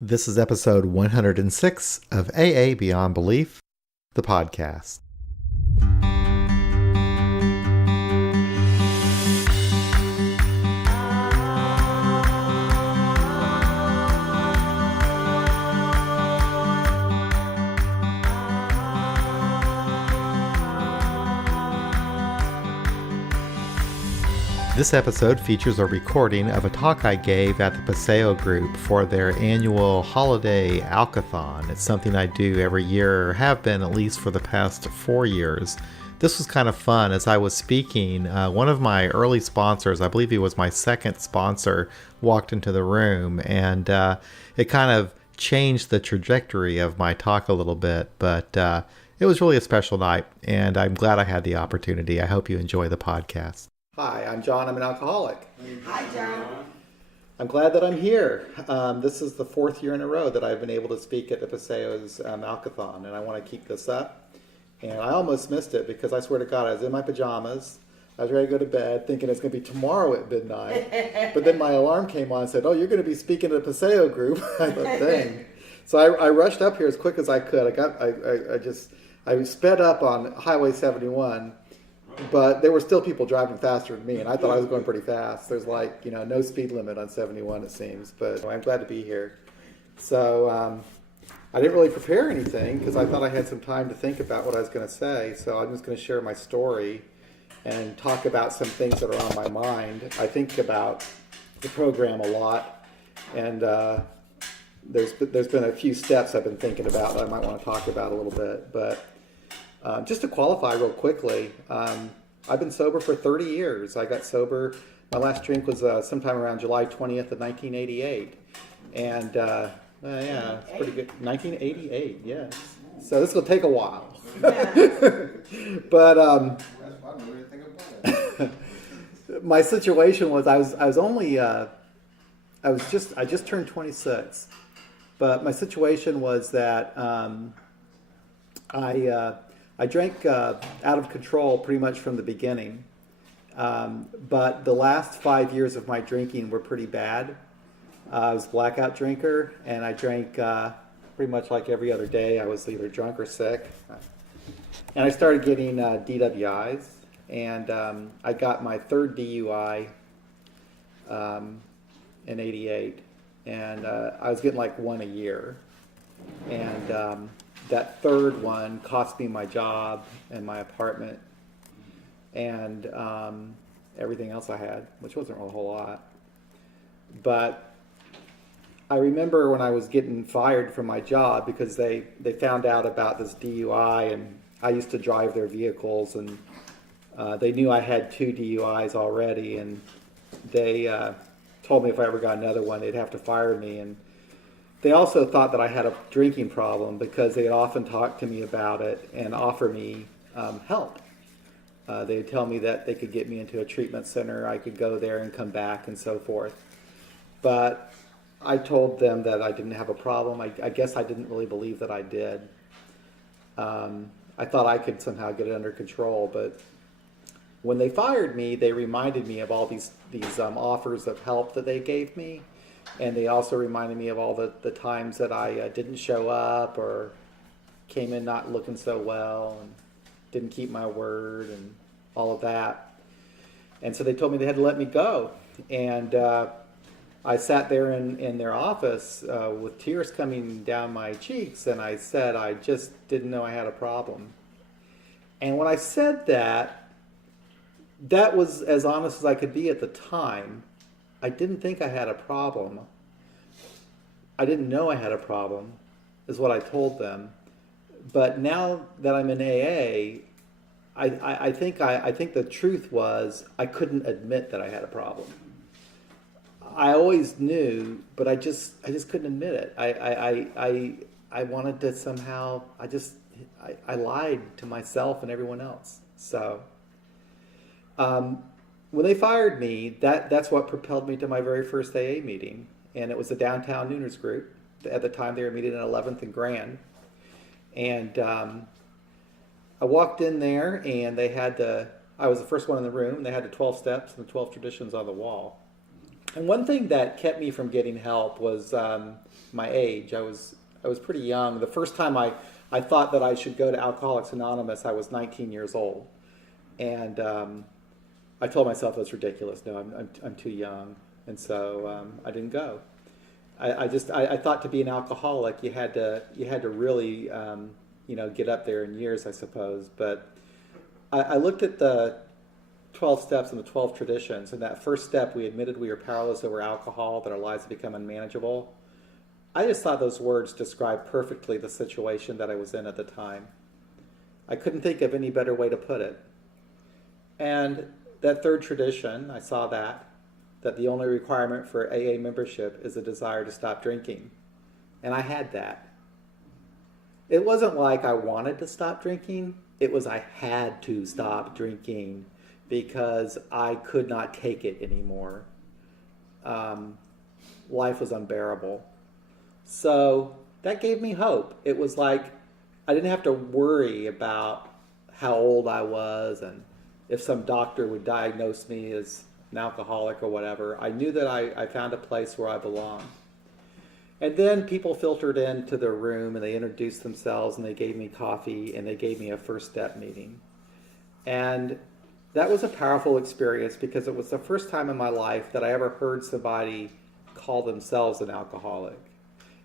This is episode 106 of AA Beyond Belief, the podcast. This episode features a recording of a talk I gave at the Paseo Group for their annual holiday Alkathon. It's something I do every year, or have been at least for the past 4 years. This was kind of fun. As I was speaking, one of my early sponsors, I believe he was my second sponsor, walked into the room, and it kind of changed the trajectory of my talk a little bit, but it was really a special night, and I'm glad I had the opportunity. I hope you enjoy the podcast. Hi, I'm John. I'm an alcoholic. Hi, John. I'm glad that I'm here. This is the 4th year in a row that I've been able to speak at the Paseo's Alkathon, and I want to keep this up. And I almost missed it because I swear to God, I was in my pajamas. I was ready to go to bed thinking it's going to be tomorrow at midnight. But then my alarm came on and said, "Oh, you're going to be speaking at the Paseo Group." I thought, dang. So I rushed up here as quick as I could. I sped up on Highway 71. But there were still people driving faster than me, and I thought I was going pretty fast. There's no speed limit on 71, it seems. But I'm glad to be here. So I didn't really prepare anything because I thought I had some time to think about what I was going to say. So I'm just going to share my story and talk about some things that are on my mind. I think about the program a lot, and there's been a few steps I've been thinking about that I might want to talk about a little bit. But just to qualify real quickly, I've been sober for 30 years. I got sober, my last drink was sometime around July 20th of 1988. And yeah, it's pretty good. 1988, yes. So this will take a while. But my situation was I just turned 26. But my situation was that I drank out of control pretty much from the beginning, but the last 5 years of my drinking were pretty bad. I was a blackout drinker, and I drank pretty much like every other day. I was either drunk or sick, and I started getting DWIs, and I got my third DUI in '88, and I was getting like one a year, and that third one cost me my job and my apartment and everything else I had, which wasn't a whole lot. But I remember when I was getting fired from my job because they found out about this DUI, and I used to drive their vehicles, and they knew I had 2 DUIs already, and they told me if I ever got another one, they'd have to fire me. And they also thought that I had a drinking problem because they had often talked to me about it and offer me help. They'd tell me that they could get me into a treatment center, I could go there and come back and so forth. But I told them that I didn't have a problem. I guess I didn't really believe that I did. I thought I could somehow get it under control, but when they fired me, they reminded me of all these offers of help that they gave me. And they also reminded me of all the times that I didn't show up or came in not looking so well and didn't keep my word and all of that. And so they told me they had to let me go. And I sat there in their office with tears coming down my cheeks, and I said I just didn't know I had a problem. And when I said that, that was as honest as I could be at the time. I didn't think I had a problem. I didn't know I had a problem, is what I told them. But now that I'm in AA, I think the truth was I couldn't admit that I had a problem. I always knew, but I just couldn't admit it. I wanted to somehow. I lied to myself and everyone else. So. When they fired me, that's what propelled me to my very first AA meeting. And it was the Downtown Nooners Group. At the time, they were meeting at 11th and Grand. And I walked in there, and I was the first one in the room. They had the 12 steps and the 12 traditions on the wall. And one thing that kept me from getting help was my age. I was pretty young. The first time I thought that I should go to Alcoholics Anonymous, I was 19 years old, and I told myself it was ridiculous. No, I'm too young, and so I didn't go. I thought to be an alcoholic, you had to really get up there in years, I suppose. But I looked at the 12 steps and the 12 traditions, and that first step, we admitted we were powerless over alcohol, that our lives had become unmanageable. I just thought those words described perfectly the situation that I was in at the time. I couldn't think of any better way to put it. And that third tradition, I saw that the only requirement for AA membership is a desire to stop drinking. And I had that. It wasn't like I wanted to stop drinking. It was I had to stop drinking because I could not take it anymore. Life was unbearable. So that gave me hope. It was like I didn't have to worry about how old I was and if some doctor would diagnose me as an alcoholic or whatever. I knew that I found a place where I belonged. And then people filtered into the room and they introduced themselves and they gave me coffee and they gave me a first step meeting. And that was a powerful experience because it was the first time in my life that I ever heard somebody call themselves an alcoholic.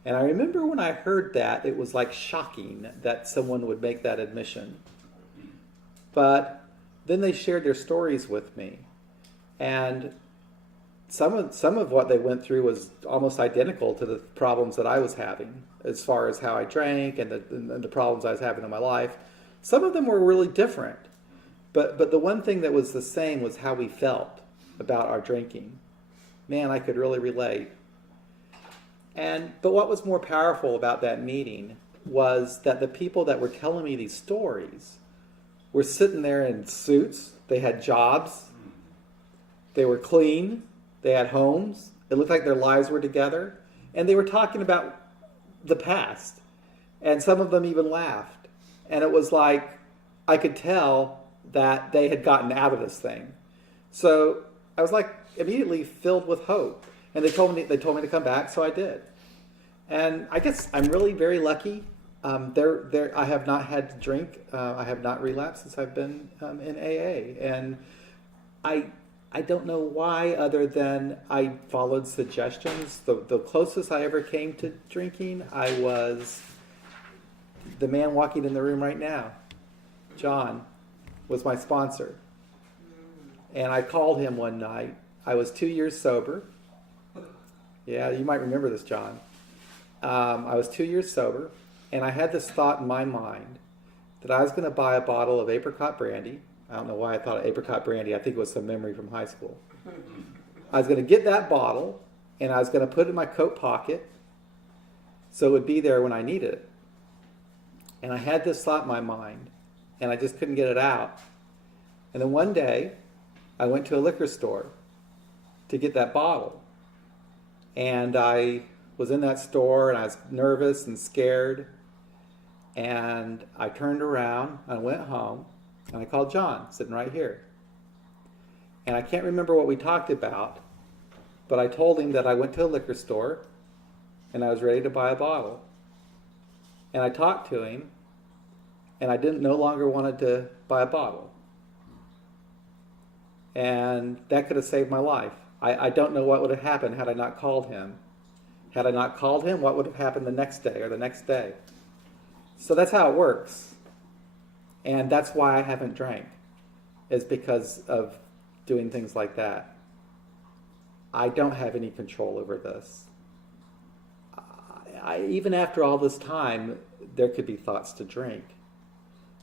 And I remember when I heard that, it was like shocking that someone would make that admission. But then they shared their stories with me. And some of what they went through was almost identical to the problems that I was having as far as how I drank and the problems I was having in my life. Some of them were really different. But the one thing that was the same was how we felt about our drinking. Man, I could really relate. But what was more powerful about that meeting was that the people that were telling me these stories were sitting there in suits. They had jobs. They were clean. They had homes. It looked like their lives were together. And they were talking about the past. And some of them even laughed. And it was like I could tell that they had gotten out of this thing. So I was like immediately filled with hope. And they told me to come back, so I did. And I guess I'm really very lucky. I have not had to drink. I have not relapsed since I've been in AA. And I don't know why, other than I followed suggestions. The closest I ever came to drinking, I was the man walking in the room right now. John was my sponsor. And I called him one night. I was 2 years sober. Yeah, you might remember this, John. I was 2 years sober, and I had this thought in my mind that I was going to buy a bottle of apricot brandy. I don't know why I thought of apricot brandy. I think it was some memory from high school. I was going to get that bottle, and I was going to put it in my coat pocket so it would be there when I needed it. And I had this thought in my mind, and I just couldn't get it out. And then one day, I went to a liquor store to get that bottle. And I was in that store, and I was nervous and scared. And I turned around, and I went home, and I called John, sitting right here. And I can't remember what we talked about, but I told him that I went to a liquor store, and I was ready to buy a bottle. And I talked to him, and I no longer wanted to buy a bottle. And that could have saved my life. I don't know what would have happened had I not called him. Had I not called him, what would have happened the next day or the next day? So that's how it works. And that's why I haven't drank, is because of doing things like that. I don't have any control over this. Even after all this time, there could be thoughts to drink.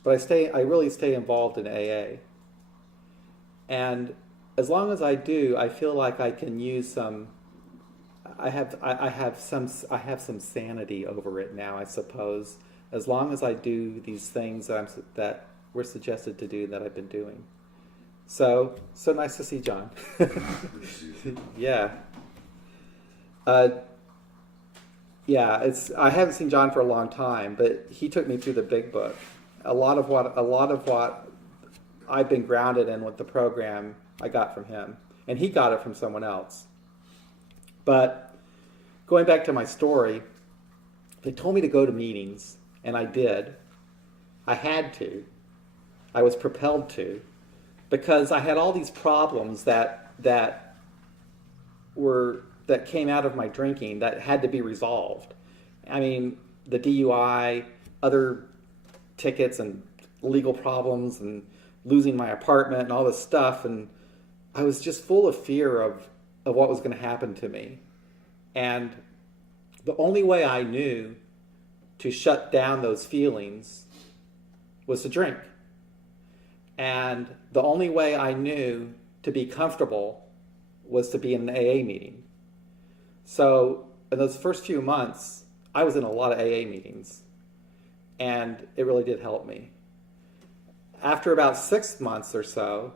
But I really stay involved in AA. And as long as I do, I feel like I can use I have some sanity over it now, I suppose, as long as I do these things that were suggested to do that I've been doing. So nice to see John. Yeah. I haven't seen John for a long time, but he took me through the big book. A lot of what I've been grounded in with the program, I got from him, and he got it from someone else. But going back to my story, they told me to go to meetings, and I did. I had to. I was propelled to, because I had all these problems that came out of my drinking that had to be resolved. I mean, the DUI, other tickets and legal problems, and losing my apartment and all this stuff, and I was just full of fear of what was going to happen to me. And the only way I knew to shut down those feelings was to drink. And the only way I knew to be comfortable was to be in an AA meeting. So in those first few months, I was in a lot of AA meetings, and it really did help me. After about 6 months or so,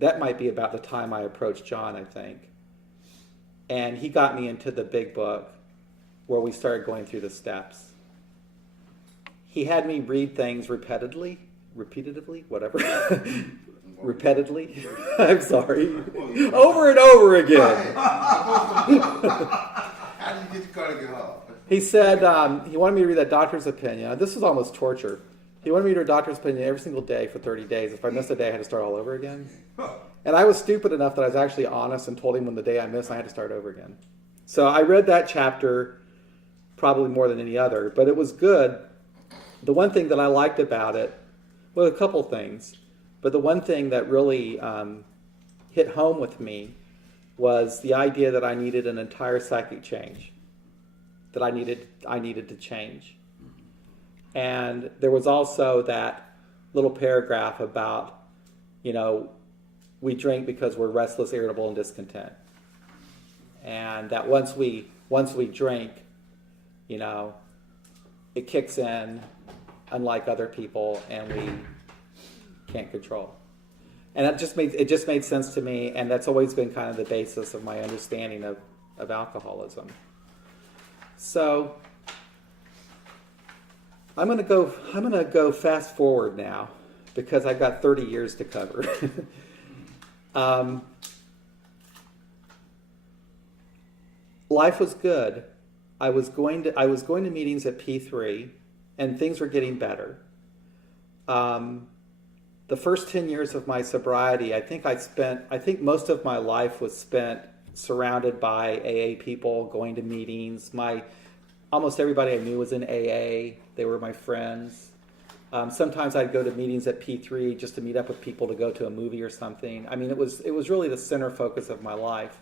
that might be about the time I approached John, I think. And he got me into the big book where we started going through the steps. He had me read things repetitively, whatever. Repeatedly. I'm sorry. Over and over again. How did you get your get off? He said he wanted me to read that doctor's opinion. This was almost torture. He wanted me to read a doctor's opinion every single day for 30 days. If I missed a day, I had to start all over again. And I was stupid enough that I was actually honest and told him when the day I missed, I had to start over again. So I read that chapter probably more than any other, but it was good. The one thing that I liked about it, well, a couple things, but the one thing that really hit home with me was the idea that I needed an entire psychic change, that I needed to change. And there was also that little paragraph about, we drink because we're restless, irritable, and discontent. And that once we drink, it kicks in, unlike other people, and we can't control. And it just made sense to me, and that's always been kind of the basis of my understanding of alcoholism. So I'm gonna go fast forward now, because I've got 30 years to cover. Life was good. I was going to meetings at P3, and things were getting better. The first 10 years of my sobriety, I think most of my life was spent surrounded by AA people, going to meetings. Almost everybody I knew was in AA. They were my friends. Sometimes I'd go to meetings at P3 just to meet up with people to go to a movie or something. I mean, it was really the center focus of my life.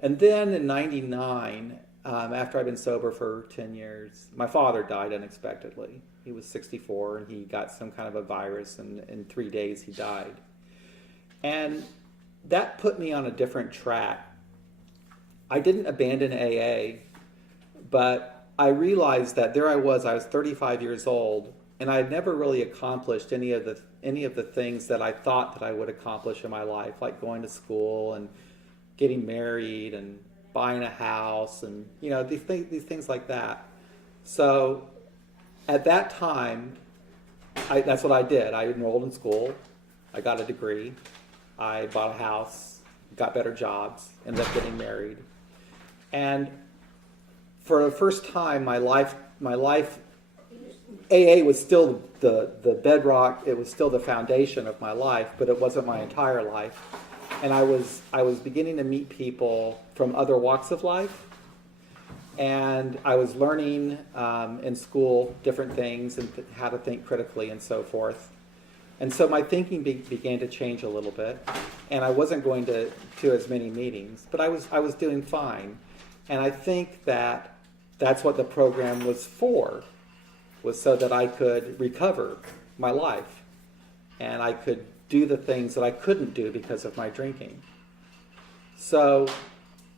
And then in '99, after I'd been sober for 10 years, my father died unexpectedly. He was 64, and he got some kind of a virus, and in 3 days he died. And that put me on a different track. I didn't abandon AA, but I realized that there I was 35 years old, and I had never really accomplished any of the things that I thought that I would accomplish in my life, like going to school and getting married and buying a house, and these things like that. So at that time, that's what I did. I enrolled in school, I got a degree, I bought a house, got better jobs, ended up getting married. And for the first time, my life, AA was still the bedrock, it was still the foundation of my life, but it wasn't my entire life. And I was beginning to meet people from other walks of life, and I was learning in school different things and how to think critically and so forth. And so my thinking began to change a little bit, and I wasn't going to as many meetings, but I was doing fine. And I think that's what the program was for, was so that I could recover my life, and I could do the things that I couldn't do because of my drinking. So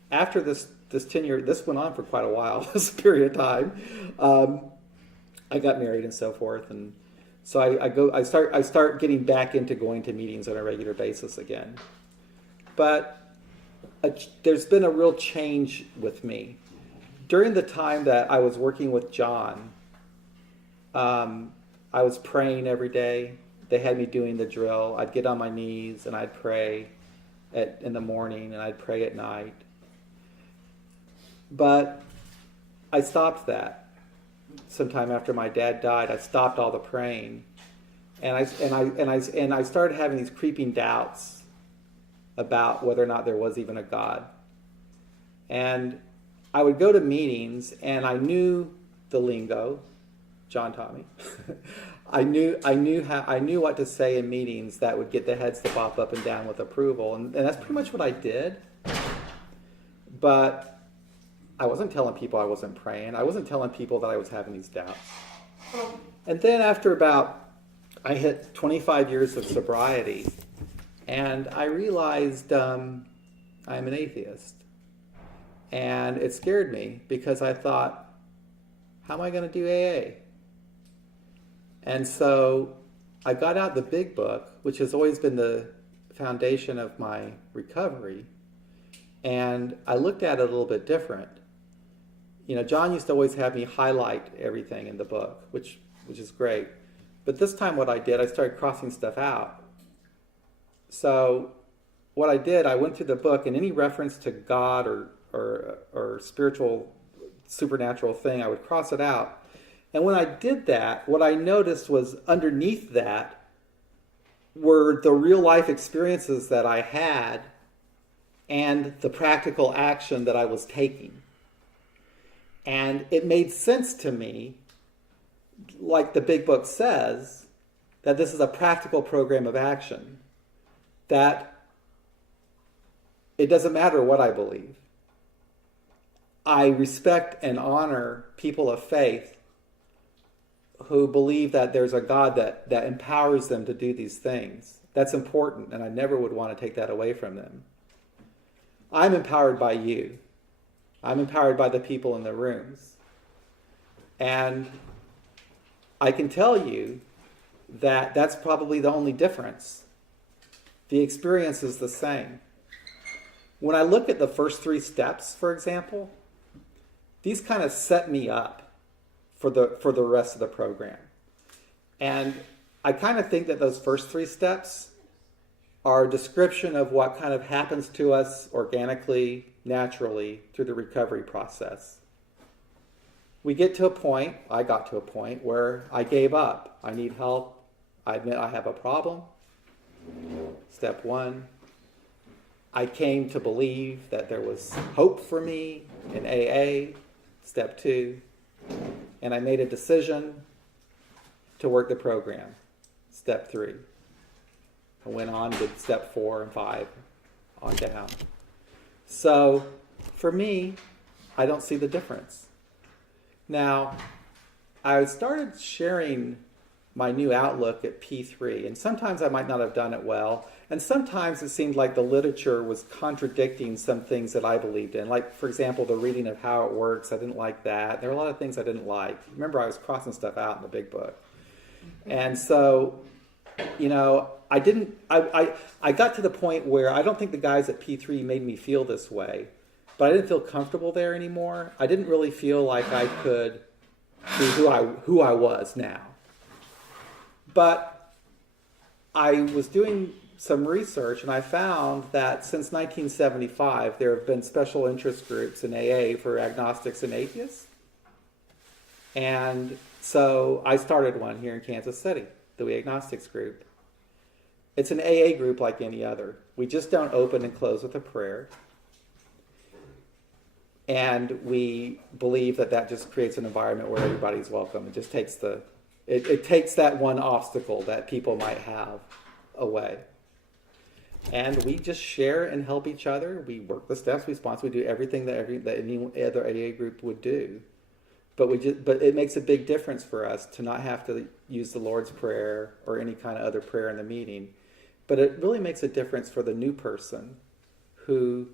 after this 10 year, this went on for quite a while, this period of time. I got married and so forth, and so I start getting back into going to meetings on a regular basis again. But there's been a real change with me. During the time that I was working with John, I was praying every day. They had me doing the drill. I'd get on my knees and I'd pray in the morning, and I'd pray at night. But I stopped that sometime after my dad died. I stopped all the praying, and I started having these creeping doubts about whether or not there was even a God. And I would go to meetings, and I knew the lingo, John taught me. I knew what to say in meetings that would get the heads to pop up and down with approval, and that's pretty much what I did. But I wasn't telling people I wasn't praying. I wasn't telling people that I was having these doubts. And then after I hit 25 years of sobriety, and I realized I'm an atheist. And it scared me because I thought, how am I going to do AA? And so I got out the big book, which has always been the foundation of my recovery, and I looked at it a little bit different. You know, John used to always have me highlight everything in the book, which is great. But this time what I did, I started crossing stuff out. So what I did, I went through the book, and any reference to God or spiritual, supernatural thing, I would cross it out. And when I did that, what I noticed was underneath that were the real life experiences that I had and the practical action that I was taking. And it made sense to me, like the big book says, that this is a practical program of action. That it doesn't matter what I believe. I respect and honor people of faith who believe that there's a God that empowers them to do these things. That's important, and I never would want to take that away from them. I'm empowered by you. I'm empowered by the people in the rooms. And I can tell you that that's probably the only difference. The experience is the same. When I look at the first 3 steps, for example, these kind of set me up for the rest of the program. And I kind of think that those first 3 steps are a description of what kind of happens to us organically, naturally, through the recovery process. We get to a point, I got to a point, where I gave up. I need help. I admit I have a problem. Step 1. I came to believe that there was hope for me in AA. Step 2. And I made a decision to work the program. Step 3. I went on with step 4 and 5 on down. So for me, I don't see the difference. Now, I started sharing my new outlook at P3, and sometimes I might not have done it well, and sometimes it seemed like the literature was contradicting some things that I believed in. Like, for example, the reading of How It Works, I didn't like that. There were a lot of things I didn't like. Remember, I was crossing stuff out in the big book. And so, you know, I got to the point where I don't think the guys at P3 made me feel this way, but I didn't feel comfortable there anymore. I didn't really feel like I could be who I was now. But I was doing some research, and I found that since 1975, there have been special interest groups in AA for agnostics and atheists. And so I started one here in Kansas City, the We Agnostics group. It's an AA group like any other. We just don't open and close with a prayer. And we believe that just creates an environment where everybody's welcome. It just takes it takes that one obstacle that people might have away. And we just share and help each other. We work the steps, we sponsor, we do everything that any other AA group would do. But it makes a big difference for us to not have to use the Lord's Prayer or any kind of other prayer in the meeting. But it really makes a difference for the new person who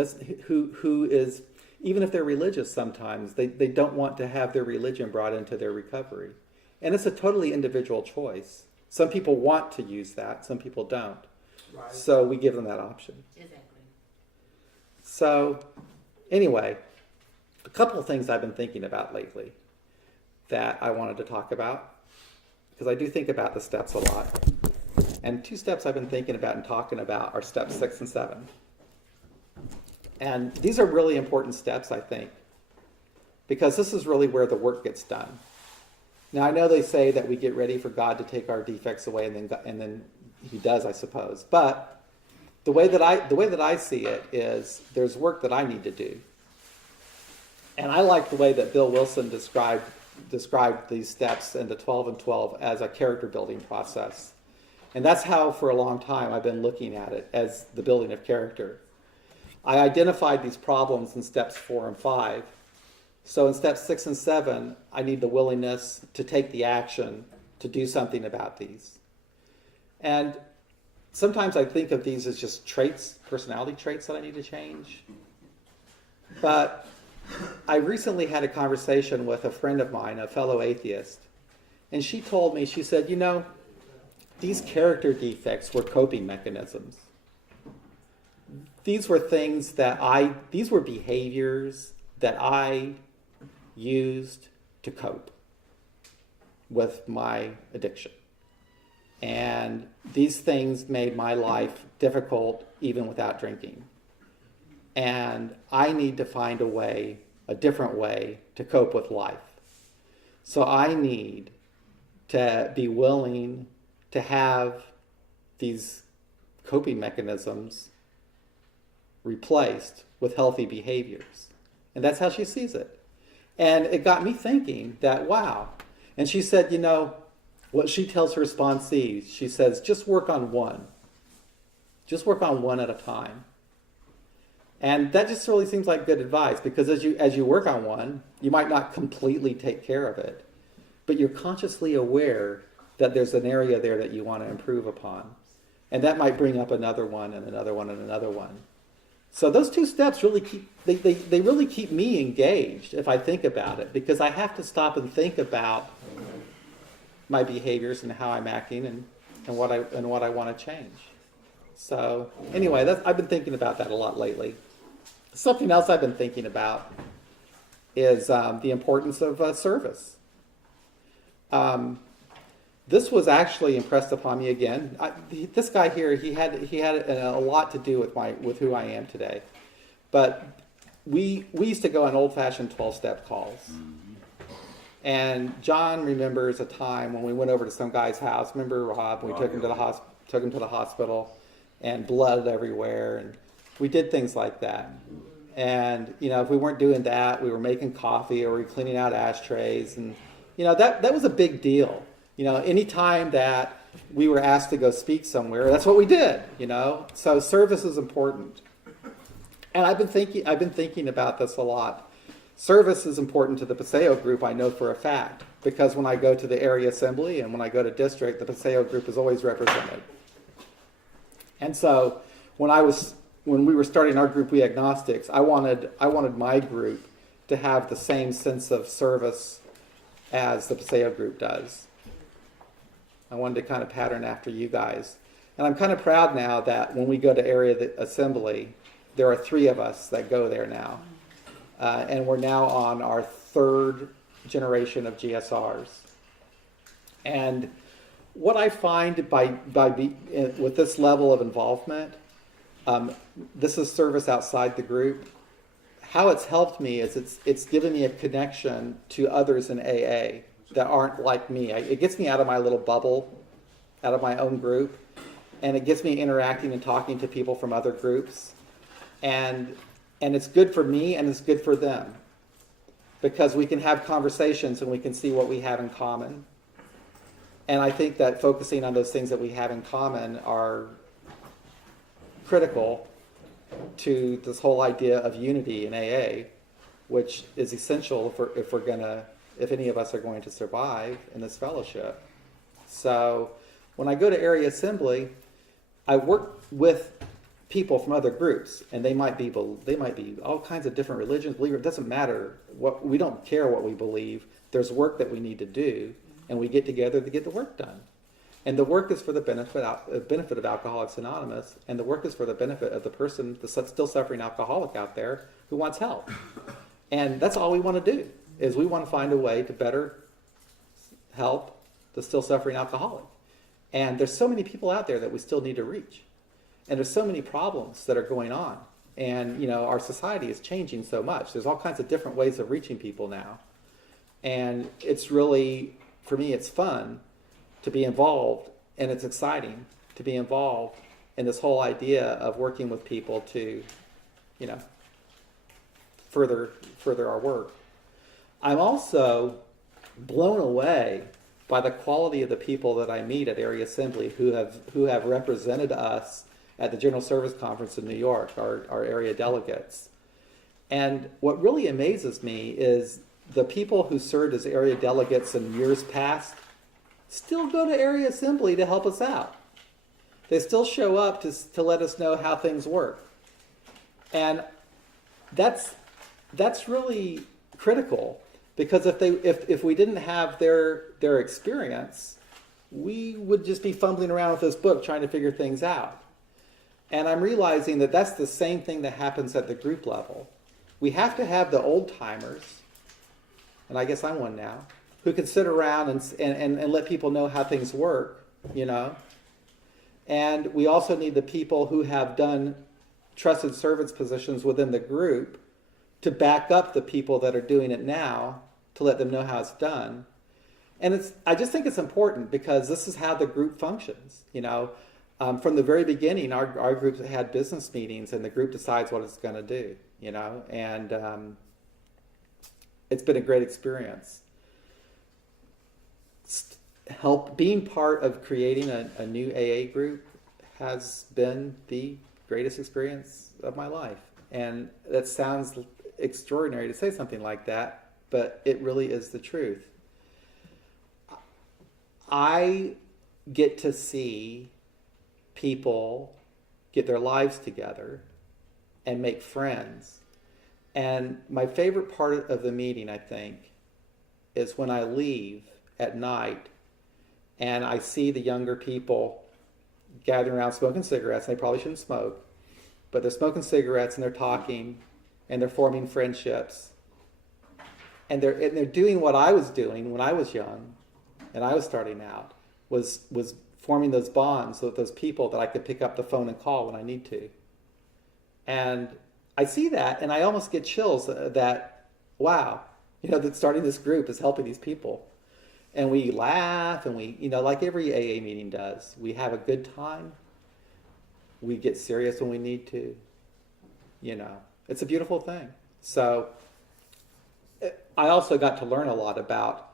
who is, even if they're religious sometimes, they don't want to have their religion brought into their recovery. And it's a totally individual choice. Some people want to use that, some people don't. Right. So we give them that option. Exactly. So anyway, a couple of things I've been thinking about lately that I wanted to talk about, because I do think about the steps a lot. And 2 steps I've been thinking about and talking about are steps 6 and 7. And these are really important steps, I think, because this is really where the work gets done. Now, I know they say that we get ready for God to take our defects away, and then He does, I suppose. But the way that I see it is there's work that I need to do. And I like the way that Bill Wilson described these steps in the 12 and 12 as a character building process. And that's how, for a long time, I've been looking at it, as the building of character. I identified these problems in steps 4 and 5. So in steps 6 and 7, I need the willingness to take the action to do something about these. And sometimes I think of these as just traits, personality traits that I need to change. But I recently had a conversation with a friend of mine, a fellow atheist, and she told me, she said, you know, these character defects were coping mechanisms. These were these were behaviors that I used to cope with my addiction. And these things made my life difficult even without drinking. And I need to find a different way to cope with life. So I need to be willing to have these coping mechanisms replaced with healthy behaviors. And that's how she sees it. And it got me thinking that, wow. And she said, you know, what she tells her sponsees, she says, just work on one. Just work on one at a time. And that just really seems like good advice, because as you work on one, you might not completely take care of it, but you're consciously aware that there's an area there that you want to improve upon. And that might bring up another one and another one and another one. So those two steps really they really keep me engaged if I think about it, because I have to stop and think about my behaviors and how I'm acting and what I want to change. So anyway, I've been thinking about that a lot lately. Something else I've been thinking about is the importance of service. This was actually impressed upon me again. This guy here, he had a lot to do with who I am today. But we used to go on old-fashioned 12-step calls. And John remembers a time when we went over to some guy's house. Remember Rob? We took him to the hospital, and blood everywhere, and we did things like that. And you know, if we weren't doing that, we were making coffee or we were cleaning out ashtrays, and you know that was a big deal. You know, any time that we were asked to go speak somewhere, that's what we did. You know, so service is important. And I've been thinking about this a lot. Service is important to the Paseo Group, I know for a fact, because when I go to the area assembly and when I go to district, the Paseo Group is always represented. And so when we were starting our group, We Agnostics, I wanted my group to have the same sense of service as the Paseo Group does. I wanted to kind of pattern after you guys. And I'm kind of proud now that when we go to area assembly, there are 3 of us that go there now. And we're now on our 3rd generation of GSRs. And what I find with this level of involvement, this is service outside the group. How it's helped me is it's given me a connection to others in AA that aren't like me. It gets me out of my little bubble, out of my own group, and it gets me interacting and talking to people from other groups. And it's good for me and it's good for them, because we can have conversations and we can see what we have in common. And I think that focusing on those things that we have in common are critical to this whole idea of unity in AA, which is essential if any of us are going to survive in this fellowship. So when I go to area assembly, I work with people from other groups, and they might be all kinds of different religions. It doesn't matter. We don't care what we believe. There's work that we need to do, and we get together to get the work done. And the work is for the benefit of Alcoholics Anonymous, and the work is for the benefit of the person, the still suffering alcoholic out there who wants help. And that's all we want to do, is we want to find a way to better help the still suffering alcoholic. And there's so many people out there that we still need to reach. And there's so many problems that are going on. And, you know, our society is changing so much. There's all kinds of different ways of reaching people now. And it's really, for me, it's fun to be involved, and it's exciting to be involved in this whole idea of working with people to, you know, further our work. I'm also blown away by the quality of the people that I meet at Area Assembly who have represented us at the General Service Conference in New York, our area delegates. And what really amazes me is the people who served as area delegates in years past still go to Area Assembly to help us out. They still show up to let us know how things work. And that's really critical, because if we didn't have their experience, we would just be fumbling around with this book trying to figure things out. And I'm realizing that that's the same thing that happens at the group level. We have to have the old timers, and I guess I'm one now, who can sit around and let people know how things work, you know. And we also need the people who have done trusted servants positions within the group to back up the people that are doing it now, to let them know how it's done. And I just think it's important, because this is how the group functions, you know. From the very beginning, our group had business meetings, and the group decides what it's going to do, you know. And it's been a great experience. Being part of creating a new AA group has been the greatest experience of my life. And that sounds extraordinary to say something like that, but it really is the truth. I get to see people get their lives together and make friends. And my favorite part of the meeting, I think, is when I leave at night and I see the younger people gathering around smoking cigarettes. And they probably shouldn't smoke, but they're smoking cigarettes and they're talking and they're forming friendships. And they're doing what I was doing when I was young and I was starting out, was forming those bonds with those people that I could pick up the phone and call when I need to. And I see that, and I almost get chills that, wow, you know, that starting this group is helping these people. And we laugh, and we, you know, like every AA meeting does, we have a good time. We get serious when we need to. You know, it's a beautiful thing. So I also got to learn a lot about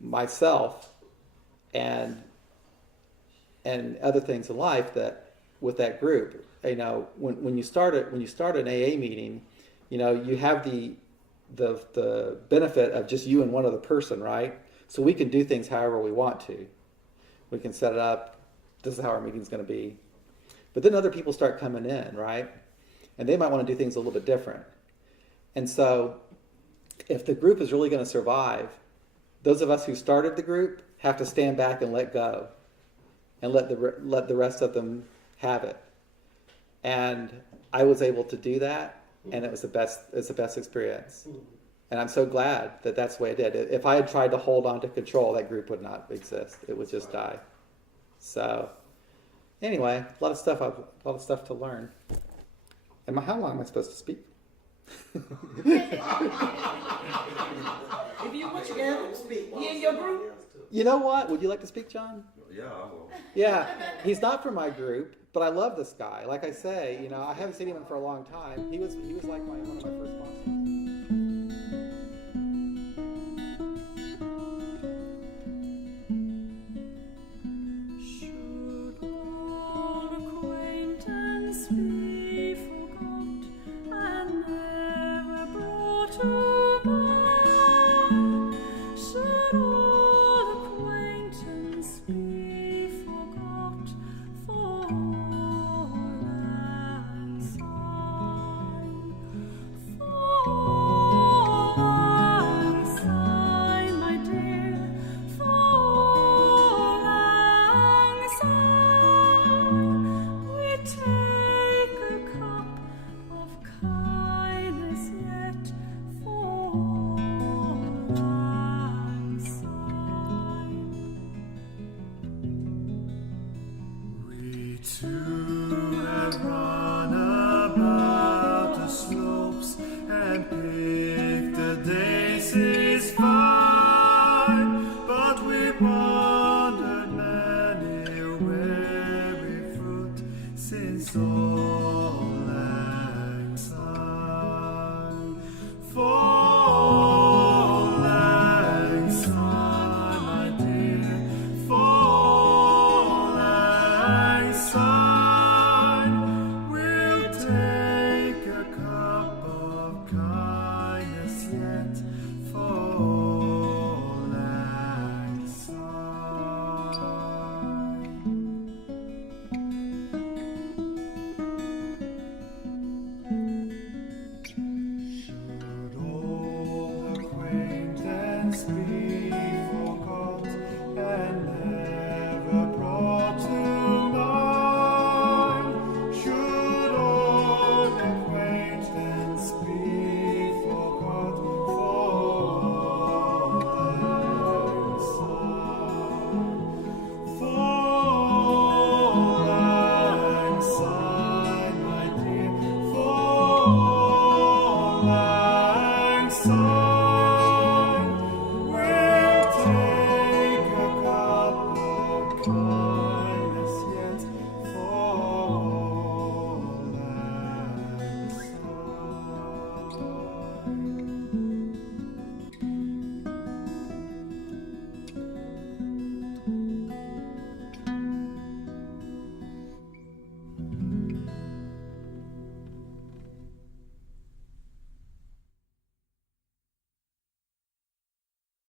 myself and other things in life that with that group. You know, when you start an AA meeting, you know, you have the benefit of just you and one other person, right? So we can do things however we want to. We can set it up. This is how our meeting's going to be. But then other people start coming in, right? And they might want to do things a little bit different. And so if the group is really going to survive, those of us who started the group have to stand back and let go and let the rest of them have it. And I was able to do that, and it's the best experience. And I'm so glad that that's the way I did. If I had tried to hold on to control, that group would not exist. It would just die. So anyway, a lot of stuff to learn. And how long am I supposed to speak? If you want, you can have him speak. He in your group? You know what? Would you like to speak, John? Yeah, I will. Yeah, he's not from my group, but I love this guy. Like I say, you know, I haven't seen him for a long time. He was like one of my first bosses.